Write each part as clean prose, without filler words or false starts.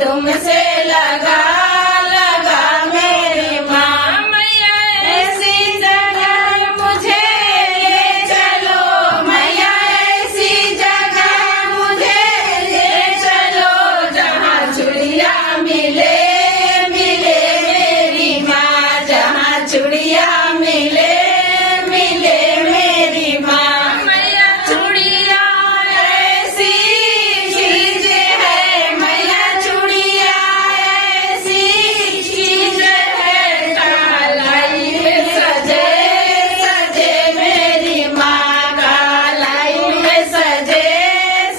तुमसे लगा लगा मेरी माँ मैया ऐसी जगह मुझे ले चलो मैया ऐसी जगह मुझे ले चलो जहाँ चुड़िया मिले मिले मेरी माँ जहाँ चुड़िया मिले मिले मेरी माँ मैया चूड़िया ऐसी चीज है मैया चूड़िया ऐसी चीज है कालाई में सजे सजे मेरी माँ कालाई में सजे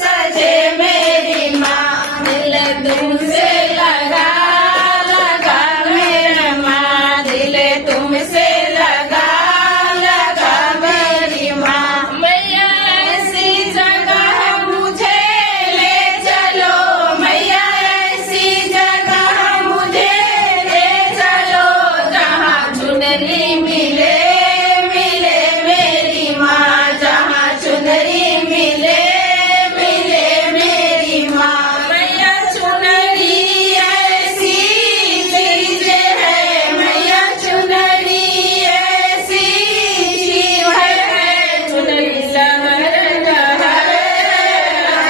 सजे मेरी माँ दिल तुमसे लगा लगा मेरी माँ दिल तुमसे लगा लगा मेरी माँ मैया ऐसी जगह मुझे ले चलो मैया ऐसी जगह मुझे ले चलो जहाँ चुनरी